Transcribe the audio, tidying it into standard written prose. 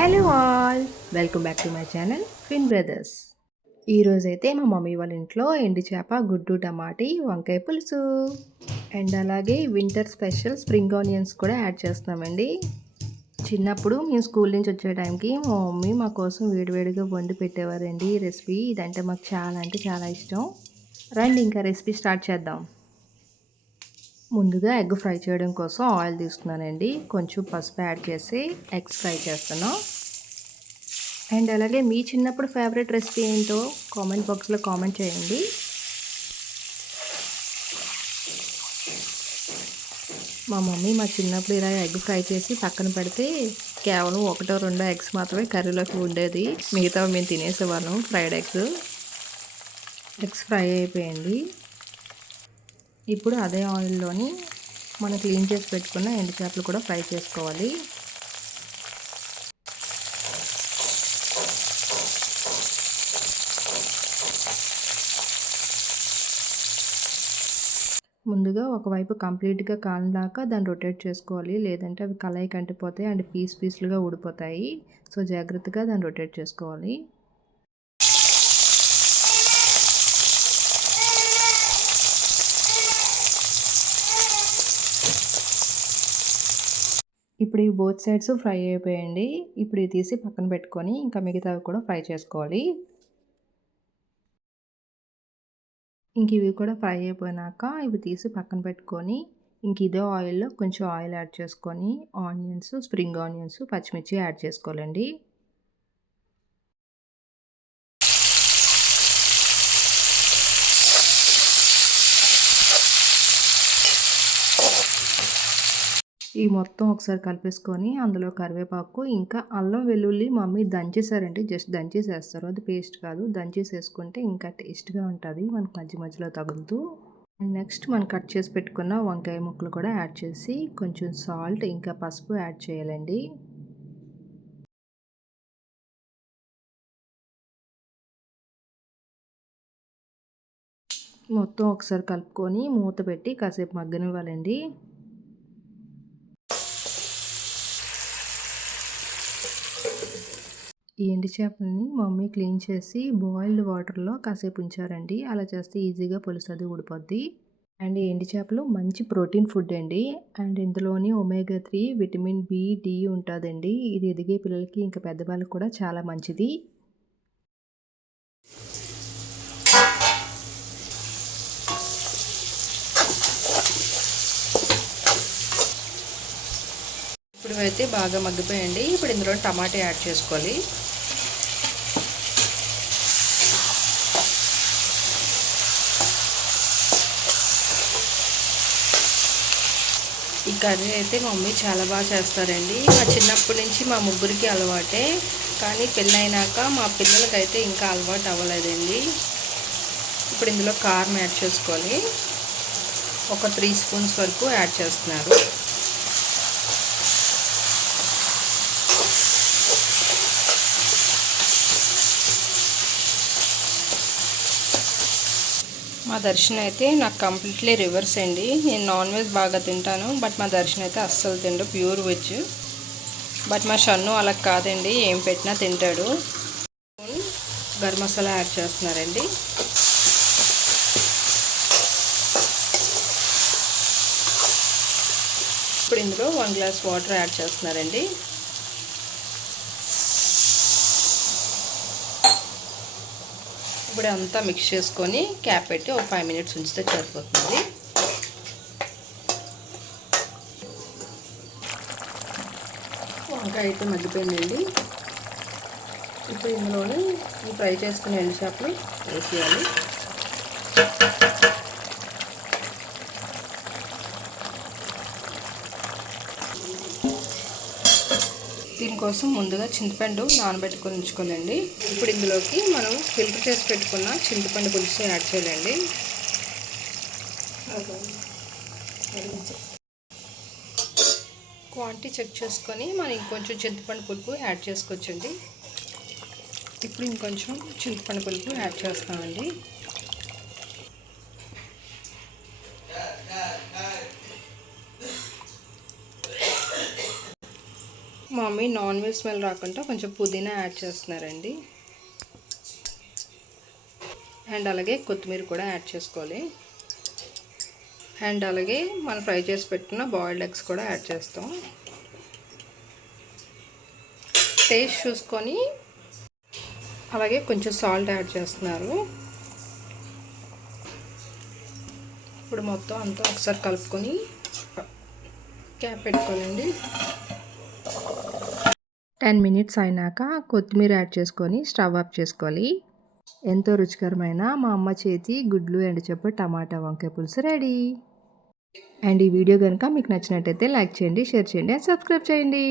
Hello all, welcome back to my channel twin brothers. ఈరోజైతే మా mummy వాళ్ళ ఇంట్లో ఎండు చేప, గుడ్డు, టమాటీ, వంకాయ పులుసు అండ్ అలాగే వింటర్ స్పెషల్ స్ప్రింగ్ ఆనియన్స్ కూడా యాడ్ చేస్తున్నామండి. చిన్నప్పుడు మేము స్కూల్ నుంచి వచ్చే టైంకి మా మమ్మీ మా కోసం వేడివేడిగా వండి పెట్టేవారండి ఈ రెసిపీ. ఇదంటే మాకు చాలా అంటే చాలా ఇష్టం. రండి ఇంకా రెసిపీ స్టార్ట్ చేద్దాం. ముందుగా ఎగ్ ఫ్రై చేయడం కోసం ఆయిల్ తీసుకున్నానండి. కొంచెం పసుపు యాడ్ చేసి ఎగ్స్ ఫ్రై చేస్తున్నాం. అండ్ అలాగే మీ చిన్నప్పుడు ఫేవరెట్ రెసిపీ ఏంటో కామెంట్ బాక్స్లో కామెంట్ చేయండి. మా మమ్మీ మా చిన్నప్పుడు ఇలా ఎగ్ ఫ్రై చేసి పక్కన పెడితే కేవలం 1-2 ఎగ్స్ మాత్రమే కర్రీలోకి ఉండేది. మిగతా మేము తినేసేవాళ్ళం. ఫ్రైడ్ ఎగ్స్ ఫ్రై అయిపోయింది. ఇప్పుడు అదే ఆయిల్లోని మనం క్లీన్ చేసి పెట్టుకున్న ఎండు చేపలు కూడా ఫ్రై చేసుకోవాలి. ముందుగా ఒకవైపు కంప్లీట్గా కాలినాక దాన్ని రొటేట్ చేసుకోవాలి, లేదంటే అవి కళాయి కంటిపోతాయి అండ్ పీసులుగా ఊడిపోతాయి. సో జాగ్రత్తగా దాన్ని రొటేట్ చేసుకోవాలి. ఇప్పుడు ఈ బోత్ సైడ్స్ ఫ్రై అయిపోయాయండి. ఇప్పుడు ఇది తీసి పక్కన పెట్టుకొని ఇంకా మిగతావి కూడా ఫ్రై చేసుకోవాలి. ఇంక ఇవి కూడా ఫ్రై అయిపోయినాక ఇవి తీసి పక్కన పెట్టుకొని ఇంక ఇదే ఆయిల్లో కొంచెం ఆయిల్ యాడ్ చేసుకొని ఆనియన్స్, స్ప్రింగ్ ఆనియన్స్, పచ్చిమిర్చి యాడ్ చేసుకోవాలండి. ఈ మొత్తం ఒకసారి కలిపేసుకొని అందులో కరివేపాకు ఇంకా అల్లం వెల్లుల్లి మమ్మీ దంచేసారండి. జస్ట్ దంచేసేస్తారు, అది పేస్ట్ కాదు. దంచేసేసుకుంటే ఇంకా టేస్ట్గా ఉంటుంది మనకు మధ్యలో తగులుతూ. అండ్ నెక్స్ట్ మనం కట్ చేసి పెట్టుకున్న వంకాయ ముక్కలు కూడా యాడ్ చేసి కొంచెం సాల్ట్ ఇంకా పసుపు యాడ్ చేయాలండి. మొత్తం ఒకసారి కలుపుకొని మూత పెట్టి కాసేపు మగ్గనివ్వాలండి. ఈ ఎండు చేపలని మమ్మీ క్లీన్ చేసి బాయిల్డ్ వాటర్లో కాసేపు ఉంచారండి. అలా చేస్తే ఈజీగా పులుసు అది ఊడిపోద్ది. అండ్ ఈ ఎండు చేపలు మంచి ప్రోటీన్ ఫుడ్ అండి. అండ్ ఇందులోని ఒమేగా 3, విటమిన్ బి, డి ఉంటుందండి. ఇది ఎదిగే పిల్లలకి ఇంకా పెద్దవాళ్ళకి కూడా చాలా మంచిది. ఇప్పుడు అయితే బాగా మగ్గిపోయండి. ఇప్పుడు ఇందులో టమాటా యాడ్ చేసుకోవాలి. ఈ కర్రీ అయితే మా మమ్మీ చాలా బాగా చేస్తారండి. మా చిన్నప్పటి నుంచి మా ముగ్గురికి అలవాటే, కానీ పెళ్ళైనాక మా పిల్లలకైతే ఇంకా అలవాటు అవ్వలేదండి. ఇప్పుడు ఇందులో కారం యాడ్ చేసుకోవాలి. ఒక 3 స్పూన్స్ వరకు యాడ్ చేస్తున్నారు. మా దర్శన్ అయితే నాకు కంప్లీట్లీ రివర్స్ అండి. నేను నాన్ వెజ్ బాగా తింటాను, బట్ మా దర్శన్ అయితే అస్సలు తిండు, ప్యూర్ వెజ్. బట్ మా షన్ను అలా కాదండి, ఏం పెట్టినా తింటాడు. గరం మసాలా యాడ్ చేస్తున్నారండి. ఇప్పుడు ఇందులో 1 గ్లాస్ వాటర్ యాడ్ చేస్తున్నారండి. ఇప్పుడు అంతా మిక్స్ చేసుకొని క్యాప్ పెట్టి ఒక 5 మినిట్స్ ఉంచితే సరిపోతుంది. వంకాయ అయితే మగ్గిపోయిందండి. ఇప్పుడు ఇందులోనే ఈ ఫ్రై చేసుకునే ఎండు చేపలు వేసేయాలి. దీనికోసం ముందుగా చింతపండు నానబెట్టుకొని ఉంచుకోవాలండి. ఇప్పుడు ఇందులోకి మనం ఫిల్టర్ చేసి పెట్టుకున్న చింతపండు పులుసు యాడ్ చేయాలండి. క్వాంటిటీ చెక్ చేసుకొని మనం ఇంకొంచెం చింతపండు పులుపు యాడ్ చేసుకోవచ్చండి. ఇప్పుడు ఇంకొంచెం చింతపండు పులుపు యాడ్ చేస్తామండి. మా మమ్మీ నాన్ వెజ్ స్మెల్ రాకుండా కొంచెం పుదీనా యాడ్ చేస్తున్నారండి. అండ్ అలాగే కొత్తిమీర కూడా యాడ్ చేసుకోవాలి. అండ్ అలాగే మనం ఫ్రై చేసి పెట్టుకున్న బాయిల్డ్ ఎగ్స్ కూడా యాడ్ చేస్తాం. టేస్ట్ చూసుకొని అలాగే కొంచెం సాల్ట్ యాడ్ చేస్తున్నారు. ఇప్పుడు మొత్తం అంతా ఒకసారి కలుపుకొని క్యాప్ పెట్టుకోవాలండి. 10 మినిట్స్ అయినాక కొత్తిమీర యాడ్ చేసుకొని స్టవ్ ఆఫ్ చేసుకోవాలి. ఎంతో రుచికరమైన మా అమ్మ చేతి గుడ్లు ఎండుచేప టమాటా వంకాయ పులుసు రెడీ. అండ్ ఈ వీడియో కనుక మీకు నచ్చినట్టయితే లైక్ చేయండి, షేర్ చేయండి అండ్ సబ్స్క్రైబ్ చేయండి.